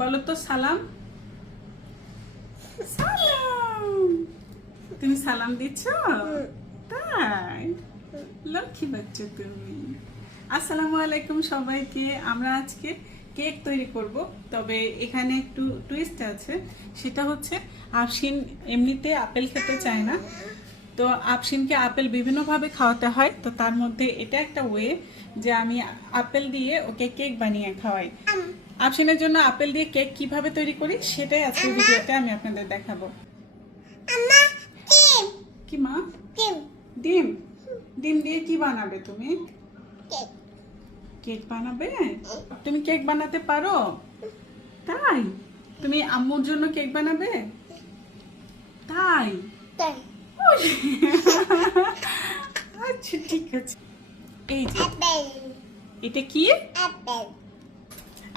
বলো তো সালাম। সালাম। তুমি সালাম দিচ্ছ? তাই? লক্ষ্মী বাচ্চা তুমি। আসসালামু আলাইকুম সবাইকে। আমরা আজকে কেক তৈরি করব, তবে এখানে একটু টুইস্ট আছে। সেটা হচ্ছে আফসিন এমনিতে আপেল খেতে চায় না, তো আফসিনকে আপেল বিভিন্নভাবে খাওয়াতে হয়। তো তার মধ্যে এটা একটা ওয়ে যে আমি আপেল দিয়ে ওকে কেক বানিয়ে খাওয়াই। আফসিনের জন্য আপেল দিয়ে কেক কিভাবে তৈরি করি সেটাই আজকে ভিডিওতে আমি আপনাদের দেখাবো। কি মা? ডিম? ডিম দিয়ে কি বানাবে তুমি? কেক বানাবে? তুমি কেক বানাতে পারো? তাই? তুমি আম্মুর জন্য কেক বানাবে? তাই? আচ্ছা ঠিক আছে। এই যে এটা কি?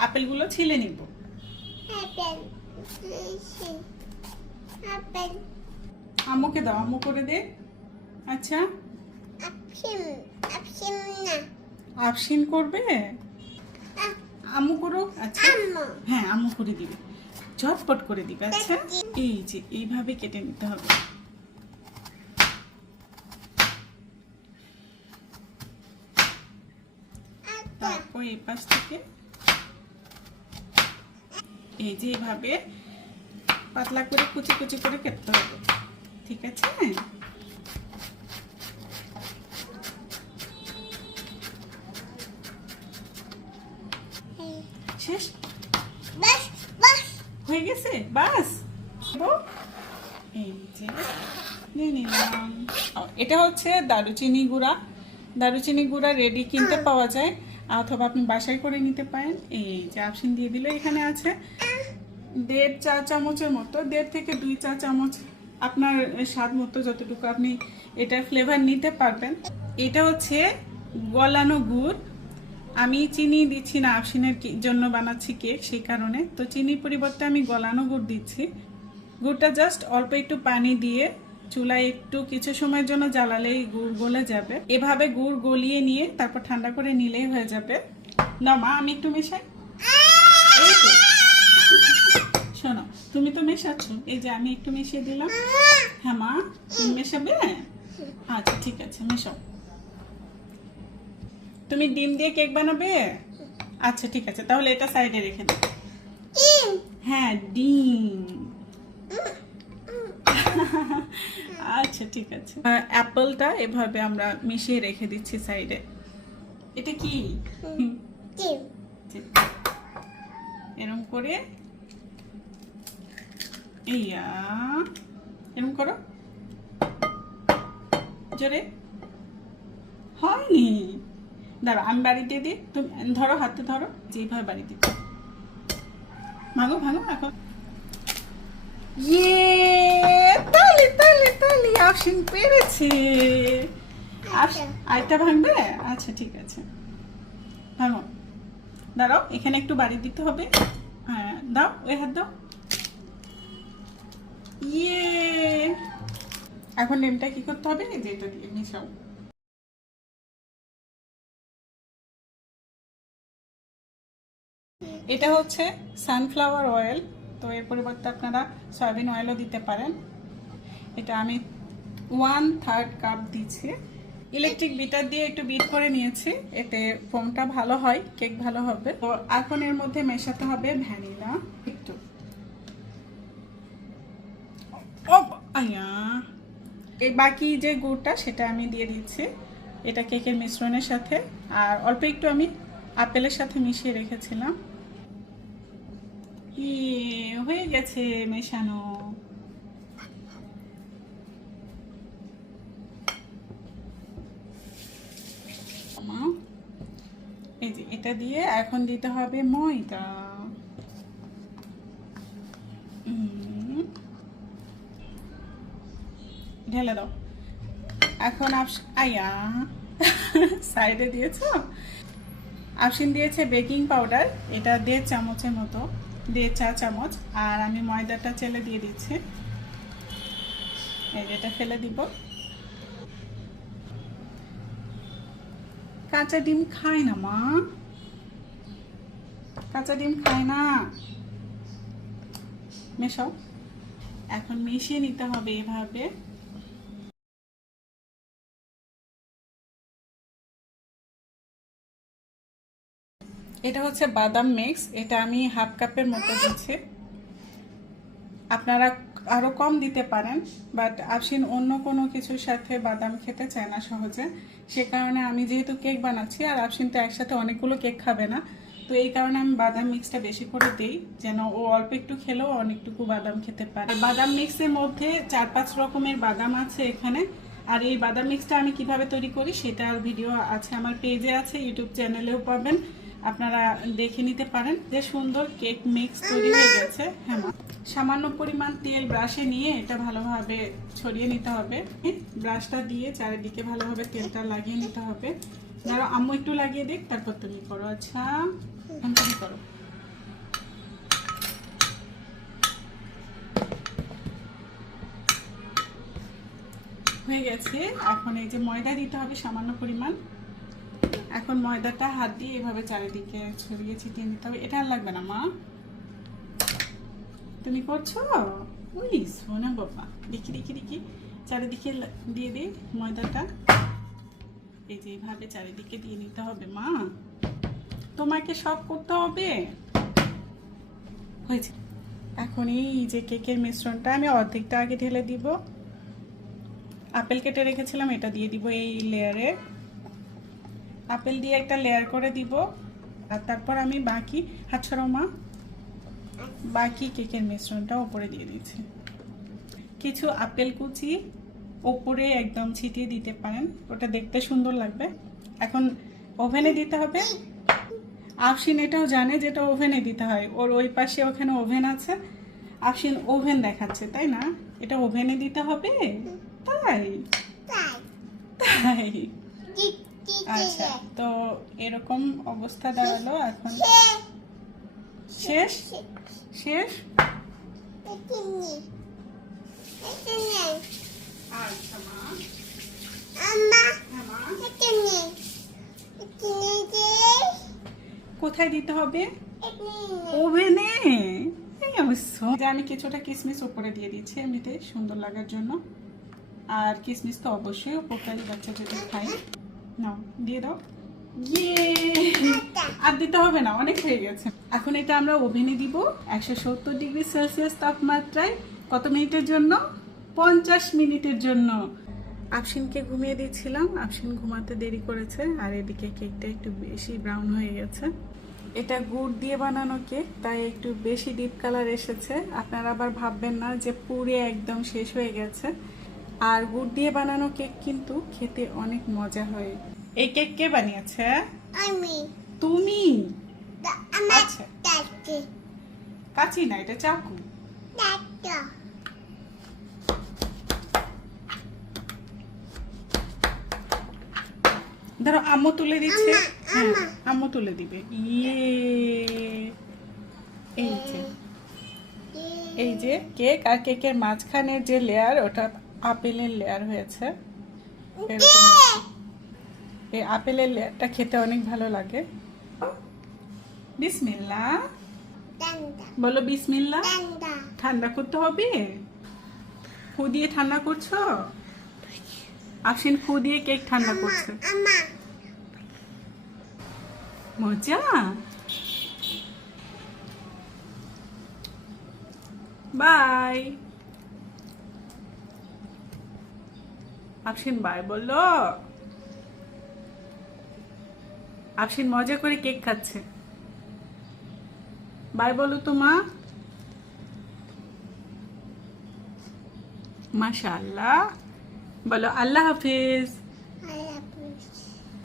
আপেলগুলো ছিলে নিব। আম্মুকে দাও, আম্মু করে দে। আচ্ছা আফসিন করবে? আম্মু করুক। আচ্ছা হ্যাঁ আম্মু করে দিবে, ঝটপট করে দিবে। আচ্ছা এই যে এইভাবে কেটে নিতে হবে। তারপর এই পাশ থেকে এই যে এইভাবে পাতলা করে কুচি কুচি করে কাটতে হবে। ঠিক আছে? শেষ? হয়ে গেছে? বাস এই যে নিয়ে নিলাম। এটা হচ্ছে দারুচিনি গুঁড়া। দারুচিনি গুঁড়া রেডি কিনতে পাওয়া যায়, অথবা আপনি বাসায় করে নিতে পারেন। এই যে আফসিন দিয়ে দিল। এখানে আছে 1.5 চা চামচের মতো, 1.5 থেকে 2 চা চামচ, আপনার স্বাদ মতো যতটুকু আপনি এটা ফ্লেভার নিতে পারবেন। এটা হচ্ছে গলানো গুড়। আমি চিনি দিচ্ছি না, আফসিনের জন্য বানাচ্ছি কেক, সেই কারণে। তো চিনির পরিবর্তে আমি গলানো গুড় দিচ্ছি। গুড়টা জাস্ট অল্প একটু পানি দিয়ে চুলায় একটু কিছু সময়ের জন্য জ্বালালেই গুড় গলে যাবে। এভাবে গুড় গলিয়ে নিয়ে তারপর ঠান্ডা করে নিলেই হয়ে যাবে। না মা, আমি একটু মেশাই। এই তো শোনো, তুমি তো মেশাচ্ছ, এই যে আমি একটু মিশিয়ে দিলাম। হ্যাঁ মা, তুমি মেশাবে? আচ্ছা ঠিক আছে, মেশাও। তুমি ডিম দিয়ে কেক বানাবে? আচ্ছা ঠিক আছে, তাহলে এটা সাইডে রেখে দাও। হ্যাঁ ডিম। আচ্ছা ঠিক আছে। অ্যাপলটা এভাবে আমরা মিশিয়ে রেখে দিচ্ছি সাইডে। এটা কি? এরকম করে এইয়া এরকম করো, জোরে। হয়নি, দাঁড়ো আমি বাড়ি দিয়ে দিই। তুমি ধরো, হাতে ধরো, যেভাবে বাড়ি দিই। ভাঙো ভাঙো এখন। ইয়ে, তালি তালি তালি, আফসিন পেরেছে। আরেকটা ভাঙবে? আচ্ছা ঠিক আছে, ভাঙো। দাঁড়াও, এখানে একটু বাড়ি দিতে হবে। হ্যাঁ দাও, ওই হাত দাও। ইয়ে, এখন ডিমটা কি করতে হবে? এই যে এটা দিয়ে মিশাও। এটা হচ্ছে সানফ্লাওয়ার অয়েল, তো এর পরিবর্তে আপনারা সয়াবিন অয়েলও দিতে পারেন। এটা আমি 1/3 কাপ দিচ্ছি। ইলেকট্রিক বিটার দিয়ে একটু বিট করে নিয়েছি, এতে ফোমটা ভালো হয়, কেক ভালো হবে। তো এখন এর মধ্যে মেশাতে হবে ভ্যানিলা একটু। আয়া, এই বাকি যে গুড়টা সেটা আমি দিয়ে দিচ্ছি এটা কেকের মিশ্রণের সাথে। আর অল্প একটু আমি আপেলের সাথে মিশিয়ে রেখেছিলাম। হয়ে গেছে মেশানো। এই যে এটা দিয়ে এখন দিতে হবে ময়দা। ঢেলে দাও এখন। আয়া, সাইডে দিয়েছো। আফসিন দিয়েছে বেকিং পাউডার, এটা 1.5 চামচের মতো, 1.5 চা চামচ। আর আমি ময়দাটা চেলে দিয়ে দিচ্ছি। এই এটা ফেলে দিব। কাঁচা ডিম খায় না মা, কাঁচা ডিম খায় না। মেশাও। এখন মিশিয়ে নিতে হবে এভাবে। এটা হচ্ছে বাদাম মিক্স, এটা আমি হাফ কাপের মতো দিচ্ছি। আপনারা আরো কম দিতে পারেন, বাট আফসিন অন্য কোনো কিছুর সাথে বাদাম খেতে চায় না সহজে। সে কারণে আমি যেহেতু কেক বানাচ্ছি আর আফসিন তো একসাথে অনেকগুলো কেক খাবে না, তো এই কারণে আমি বাদাম মিক্সটা বেশি করে দিই, যেন ও অল্প একটু খেলেও অনেকটুকু বাদাম খেতে পারে। বাদাম মিক্সের মধ্যে 4-5 রকমের বাদাম আছে এখানে। আর এই বাদাম মিক্সটা আমি কিভাবে তৈরি করি সেটার ভিডিও আছে আমার পেজে, আছে ইউটিউব চ্যানেলেও পাবেন, আপনারা দেখে নিতে পারেন। যে সুন্দর কেক মিক্স তৈরি হয়ে গেছে। হ্যাঁ, সামান্য পরিমাণ তেল ব্রাশে নিয়ে এটা ভালোভাবে ছড়িয়ে নিতে হবে। ব্রাশটা দিয়ে চারিদিকে ভালোভাবে তেলটা লাগিয়ে নিতে হবে। ধরো আম্মু একটু লাগিয়ে দেখ, তারপর তুমি করো। আচ্ছা, তুমি করো। হয়ে গেছে। এখন এই যে ময়দা দিতে হবে সামান্য পরিমাণ। এখন ময়দাটা হাত দিয়ে এভাবে চারিদিকে ছড়িয়ে ছিটিয়ে নিতে হবে। এটা আর লাগবে না মা, তুমি করছো? ওই সোনা বাবা, দেখি দেখি দেখি, চারিদিকে দিয়ে দিই ময়দাটা। এই যে এইভাবে চারিদিকে দিয়ে নিতে হবে মা, তোমাকে সব করতে হবে। হয়েছে। এখন এই যে কেকের মিশ্রণটা আমি অর্ধেকটা আগে ঢেলে দিব। আপেল কেটে রেখেছিলাম, এটা দিয়ে দিব এই লেয়ারে। আপেল দিয়ে একটা লেয়ার করে দিব। আর তারপর আমি বাকি, হাত ছড়াও মা, বাকি কেকের মিশ্রণটা উপরে দিয়ে দিচ্ছি। কিছু আপেল কুচি ওপরে একদম ছিটিয়ে দিতে পারেন, ওটা দেখতে সুন্দর লাগবে। এখন ওভেনে দিতে হবে। আফসিন এটাও জানে যেটা ওভেনে দিতে হয়, ওর ওই পাশে ওখানে ওভেন আছে। আফসিন ওভেন দেখাচ্ছে, তাই না? এটা ওভেনে দিতে হবে, তাই তাই। আচ্ছা, তো এরকম অবস্থা দাঁড়ালো। এখন শেষ শেষ। আচ্ছা মা, কোথায় দিতে হবে? ওভেনে। আমি কিছুটা কিশমিশ উপরে দিয়ে দিচ্ছি এমনিতে সুন্দর লাগার জন্য। আর কিশমিশ তো অবশ্যই উপকারী, বাচ্চা যদি খায়। নাও দিয়ে দাও। ইয়ে, আর দিতে হবে না, অনেক হয়ে গেছে। এখন এটা আমরা ওভেনে দিব 170 ডিগ্রি সেলসিয়াস তাপমাত্রায়। কত মিনিটের জন্য? 50 মিনিটের জন্য। আফসিনকে ঘুমিয়ে দিচ্ছিলাম, আফসিন ঘুমাতে দেরি করেছে। আর এদিকে কেকটা একটু বেশি ব্রাউন হয়ে গেছে। এটা গুড় দিয়ে বানানো কেক, তাই একটু বেশি ডিপ কালার এসেছে। আপনারা আবার ভাববেন না যে পুরে একদম শেষ হয়ে গেছে। আর গুড় দিয়ে বানানো কেক কিন্তু খেতে অনেক মজা হয়। এই কেক কে বানিয়েছে? আমি। তুমি? আচ্ছা, কাঁচি না, এটা চাকু। ধরো আম্মু তুলে দিচ্ছে। হ্যাঁ, আম্মু তুলে দিবে। ইয়ে, এই যে এই যে কেক, আর কেকের মাঝখানের যে লেয়ার ওটা আপেলের লেয়ার হয়েছে। এরকম এই আপেলের লেয়ারটা খেতে অনেক ভালো লাগে। বিসমিল্লাহ বলো, বিসমিল্লাহ। ঠান্ডা করতে হবে। ফু দিয়ে ঠান্ডা করছো? আফসিন ফু দিয়ে কেক ঠান্ডা করছে। মজা। বাই। আফসিন বাই বললো। আফসিন মজা করে কেক খাচ্ছে। বাই বলো তো মা। মাশাআল্লাহ বলো, আল্লাহ হাফেজ।